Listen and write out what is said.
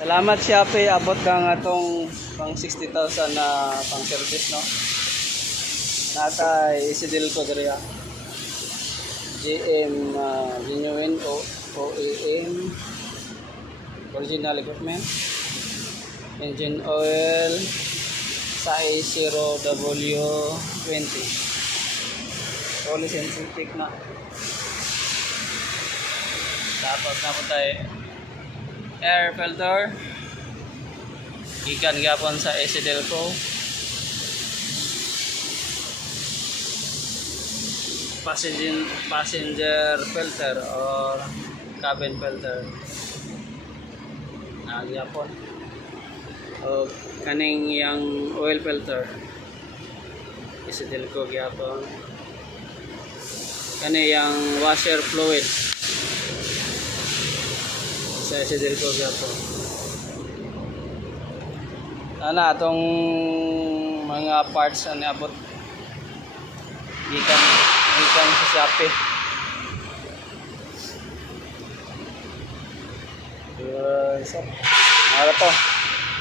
Salamat Shopee, abot kang atong pang 60,000 na pang service, no? Natay isidil ko diri GM genuine OEM original equipment, engine oil sa A0W20 fully synthetic na. Tapos na po tayo air filter gikan gapon sa Delco. Passenger filter or cabin filter na gapon o kaning yang oil filter Delco gapon, kani yang washer fluid sa Delco gapon. Ana atong mga parts ani abot gikan sa Shopee. Mara to.